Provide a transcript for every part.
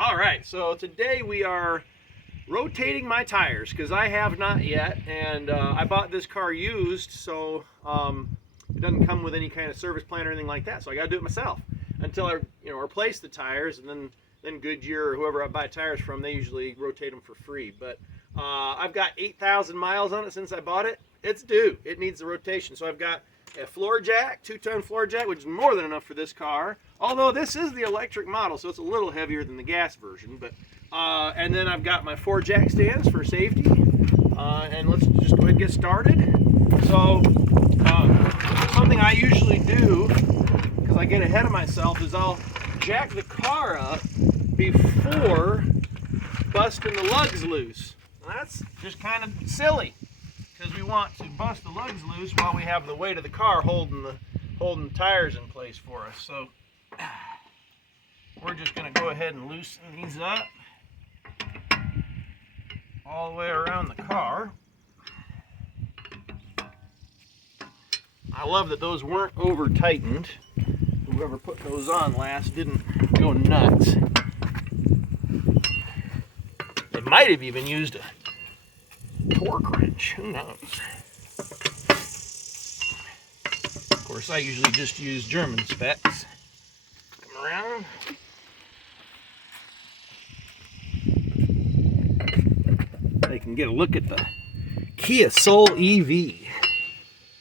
All right, so today we are rotating my tires because I have not yet, and I bought this car used, so it doesn't come with any kind of service plan or anything like that. So I got to do it myself until I, replace the tires, and then Goodyear or whoever I buy tires from, they usually rotate them for free. But I've got 8,000 miles on it since I bought it. It's due. It needs the rotation. So I've got a floor jack, 2-ton floor jack, which is more than enough for this car. Although this is the electric model, so it's a little heavier than the gas version. But and then I've got my 4 jack stands for safety. And let's just go ahead and get started. So something I usually do, because I get ahead of myself, is I'll jack the car up before busting the lugs loose. Now that's just kind of silly, because we want to bust the lugs loose while we have the weight of the car holding the tires in place for us. So we're just going to go ahead and loosen these up all the way around the car. I love that those weren't over tightened. Whoever put those on last didn't go nuts. They might have even used a torque wrench, who knows? Of course, I usually just use German specs. Come around. They can get a look at the Kia Soul EV.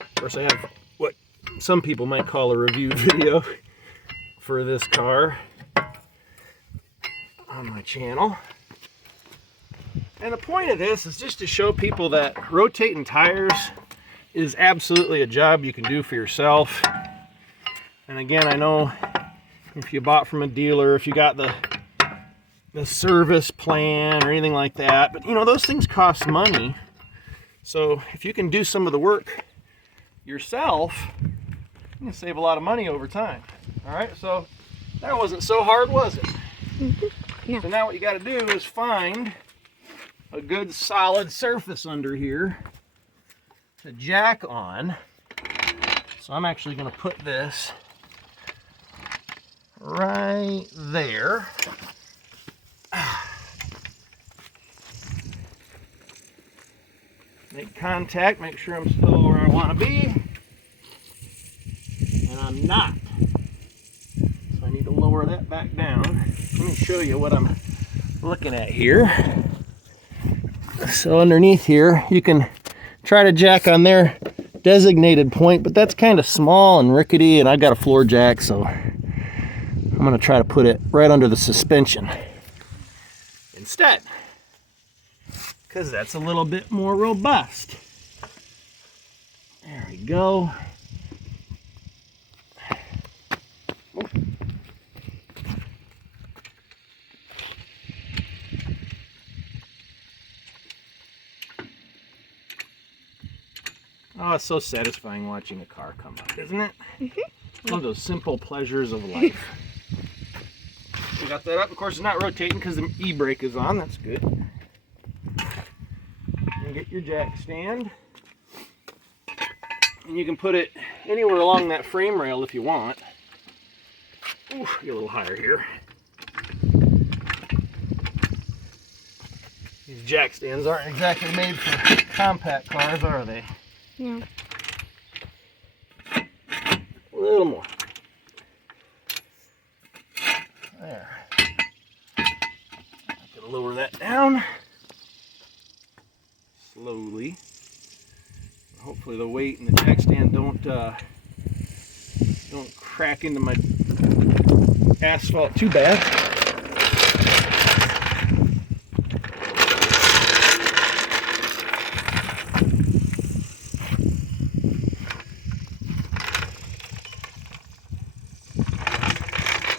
Of course, I have what some people might call a review video for this car on my channel. And the point of this is just to show people that rotating tires is absolutely a job you can do for yourself. And again, I know if you bought from a dealer, if you got the service plan or anything like that, but those things cost money. So if you can do some of the work yourself, you can save a lot of money over time. All right, so that wasn't so hard, was it? No. So now what you got to do is find a good solid surface under here to jack on. So I'm actually going to put this right there. Make contact, make sure I'm still where I want to be. And I'm not. So I need to lower that back down. Let me show you what I'm looking at here. So underneath here, you can try to jack on their designated point, but that's kind of small and rickety, and I've got a floor jack, so I'm going to try to put it right under the suspension instead, because that's a little bit more robust. There we go. Oh, it's so satisfying watching a car come up, isn't it? Mm-hmm. One of those simple pleasures of life. We got that up. Of course, it's not rotating because the e-brake is on. That's good. And get your jack stand. And you can put it anywhere along that frame rail if you want. Ooh, get a little higher here. These jack stands aren't exactly made for compact cars, are they? No. A little more. There. I'm going to lower that down slowly. Hopefully the weight and the jack stand don't crack into my asphalt too bad.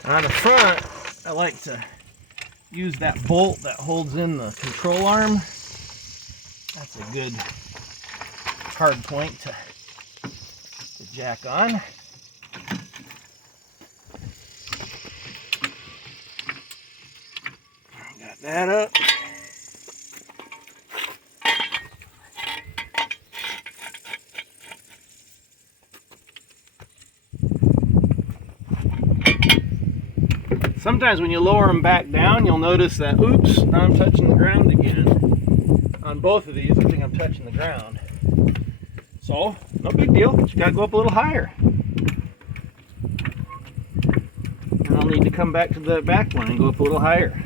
On the front, I like to use that bolt that holds in the control arm. That's a good hard point to jack on. Got that up. Sometimes when you lower them back down, you'll notice that, oops, now I'm touching the ground again. On both of these, I think I'm touching the ground. So, no big deal, but you gotta go up a little higher. And I'll need to come back to the back one and go up a little higher.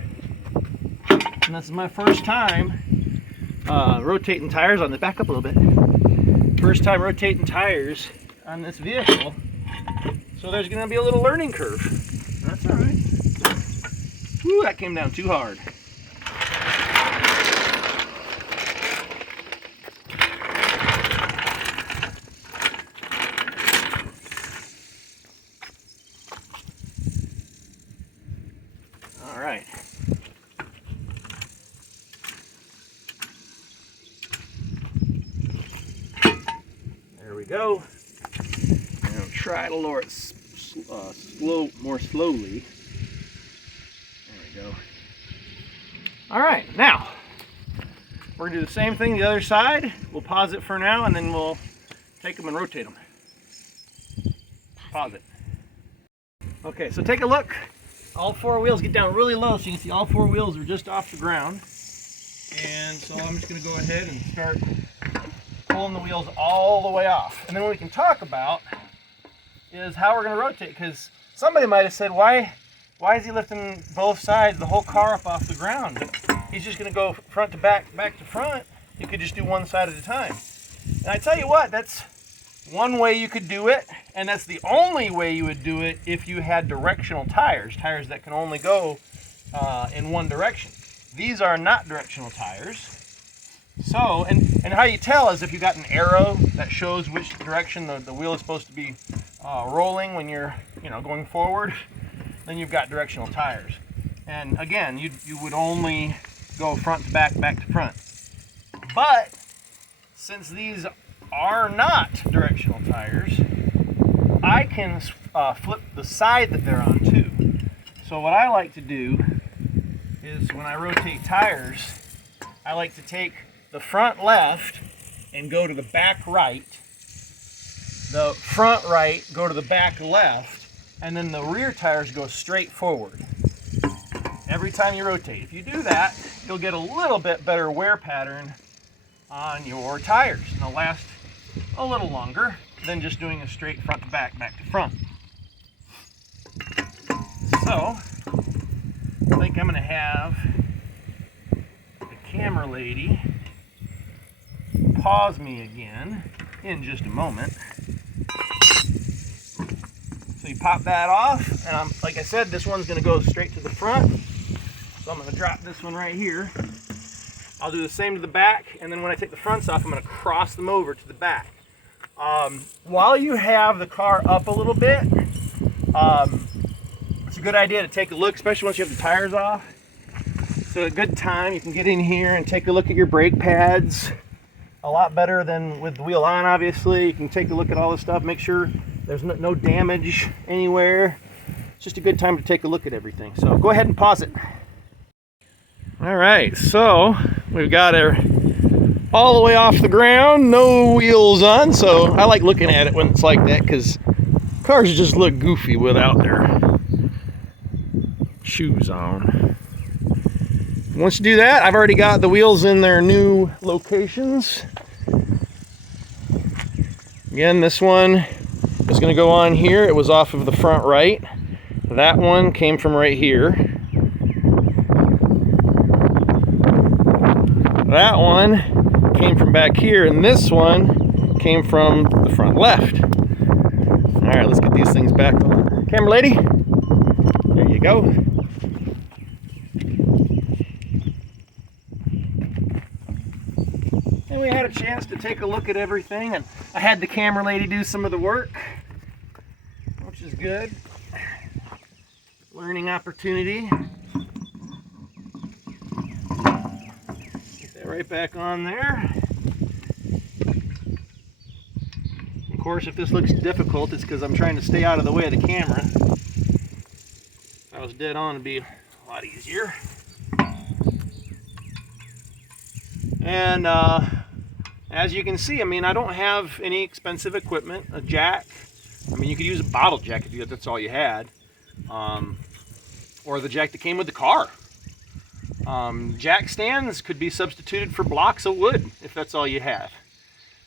And this is my first time rotating tires on the back up a little bit. First time rotating tires on this vehicle. So there's gonna be a little learning curve. That's all right. Whew, that came down too hard. All right. There we go. And I'll try to lower it more slowly. There we go. All right, now we're gonna do the same thing the other side. We'll pause it for now, and then we'll take them and rotate them. Pause it. Okay, so take a look. All four wheels get down really low, so you can see all four wheels are just off the ground. And so I'm just gonna go ahead and start pulling the wheels all the way off. And then what we can talk about is how we're gonna rotate, because somebody might have said, why is he lifting both sides, the whole car up off the ground? He's just gonna go front to back, back to front. You could just do one side at a time. And I tell you what, that's one way you could do it, and that's the only way you would do it if you had directional tires, tires that can only go in one direction. These are not directional tires. So, and how you tell is if you got an arrow that shows which direction the wheel is supposed to be rolling when you're, going forward, then you've got directional tires. And again, you would only go front to back, back to front. But since these are not directional tires, I can flip the side that they're on too. So what I like to do is when I rotate tires, I like to take the front left and go to the back right, the front right go to the back left, and then the rear tires go straight forward every time you rotate. If you do that, you'll get a little bit better wear pattern on your tires, and they'll last a little longer than just doing a straight front to back, back to front. So, I think I'm going to have the camera lady pause me again in just a moment. So you pop that off, and like I said, this one's going to go straight to the front. So I'm going to drop this one right here. I'll do the same to the back, and then when I take the fronts off, I'm going to cross them over to the back. While you have the car up a little bit, it's a good idea to take a look, especially once you have the tires off. So a good time, you can get in here and take a look at your brake pads. A lot better than with the wheel on, obviously. You can take a look at all this stuff, make sure there's no damage anywhere. It's just a good time to take a look at everything. So go ahead and pause it. All right, so we've got her all the way off the ground, no wheels on. So I like looking at it when it's like that, because cars just look goofy without their shoes on. Once you do that, I've already got the wheels in their new locations. Again, this one is going to go on here. It was off of the front right. That one came from right here. That one came from back here, and this one came from the front left. All right, let's get these things back on. Camera lady, there you go. And we had a chance to take a look at everything, and I had the camera lady do some of the work, which is good. Learning opportunity. Get that right back on there. Of course, if this looks difficult, it's because I'm trying to stay out of the way of the camera. If I was dead on, it'd be a lot easier. And as you can see, I mean, I don't have any expensive equipment. A jack. I mean, you could use a bottle jack if that's all you had. or the jack that came with the car. Jack stands could be substituted for blocks of wood if that's all you have.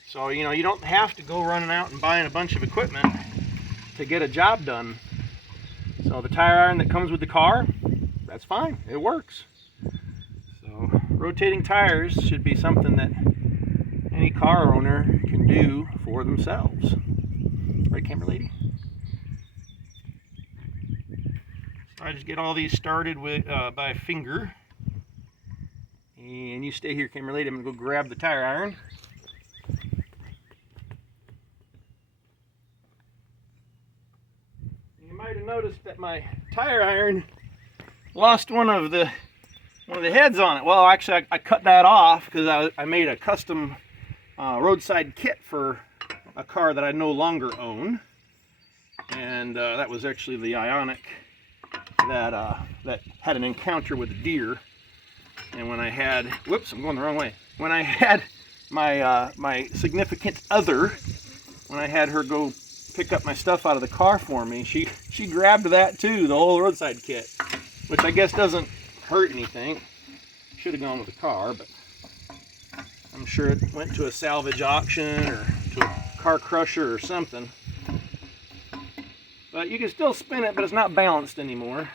So, you know, you don't have to go running out and buying a bunch of equipment to get a job done. So the tire iron that comes with the car, that's fine, it works. So rotating tires should be something that any car owner can do for themselves. Right, camera lady? So I just get all these started with by finger. And you stay here, camera lady. I'm gonna go grab the tire iron. You might have noticed that my tire iron lost one of the heads on it. Well, actually, I cut that off because I made a custom roadside kit for a car that I no longer own, and that was actually the Ioniq that had an encounter with a deer. And when I had, whoops, I'm going the wrong way. When I had my significant other, when I had her go pick up my stuff out of the car for me, she grabbed that too, the whole roadside kit, which I guess doesn't hurt anything. Should have gone with the car, but I'm sure it went to a salvage auction or to a car crusher or something. But you can still spin it, but it's not balanced anymore.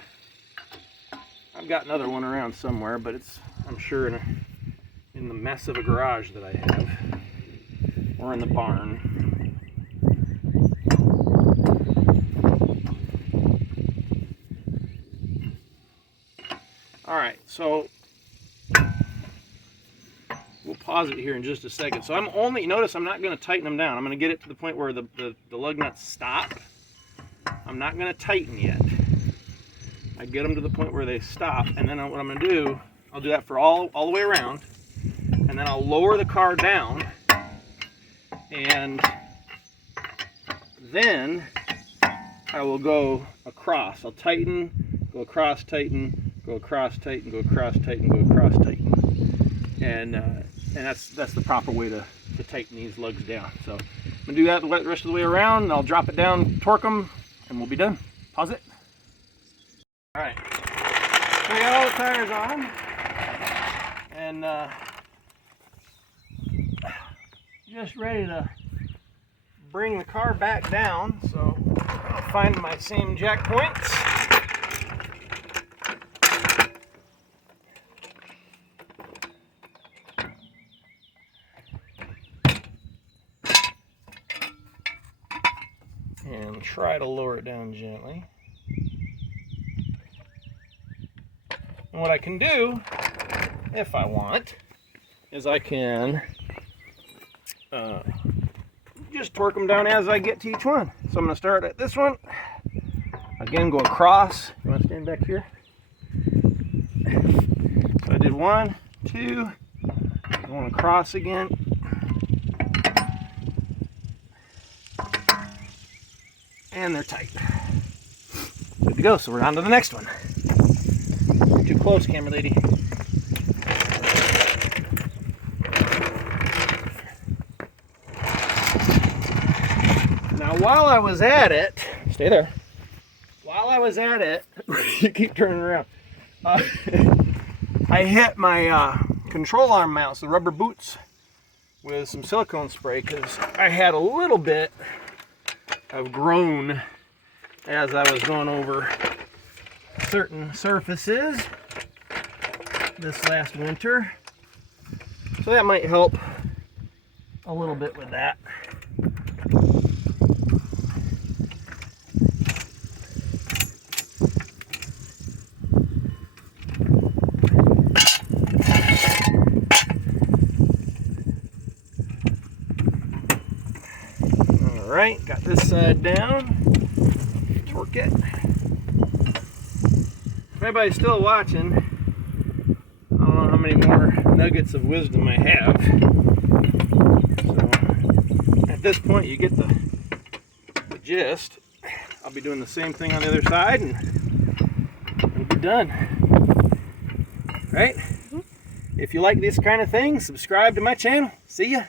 I've got another one around somewhere, but it's, I'm sure, in the mess of a garage that I have, or in the barn. All right, so we'll pause it here in just a second. So I'm only, notice I'm not going to tighten them down. I'm going to get it to the point where the lug nuts stop. I'm not going to tighten yet. I get them to the point where they stop, and then what I'm going to do, I'll do that for all the way around, and then I'll lower the car down, and then I will go across. I'll tighten, go across, tighten, go across, tighten, go across, tighten, go across, tighten, and that's the proper way to tighten these lugs down. So I'm going to do that the rest of the way around, and I'll drop it down, torque them, and we'll be done. Pause it. All right, so I got all the tires on, and just ready to bring the car back down. So I'll find my same jack points. And try to lower it down gently. And what I can do, if I want, is I can just torque them down as I get to each one. So I'm going to start at this one. Again, go across. You want to stand back here? So I did 1, 2, going across again. And they're tight. Good to go. So we're on to the next one. You're too close, camera lady. Now, while I was at it, stay there. While I was at it, you keep turning around. I hit my control arm mounts, the rubber boots, with some silicone spray because I had a little bit of groan as I was going over certain surfaces this last winter. So that might help a little bit with that. Alright, got this side down. Torque it. If anybody's still watching, I don't know how many more nuggets of wisdom I have. So at this point you get the gist. I'll be doing the same thing on the other side and it'll be done. Right? If you like this kind of thing, subscribe to my channel. See ya.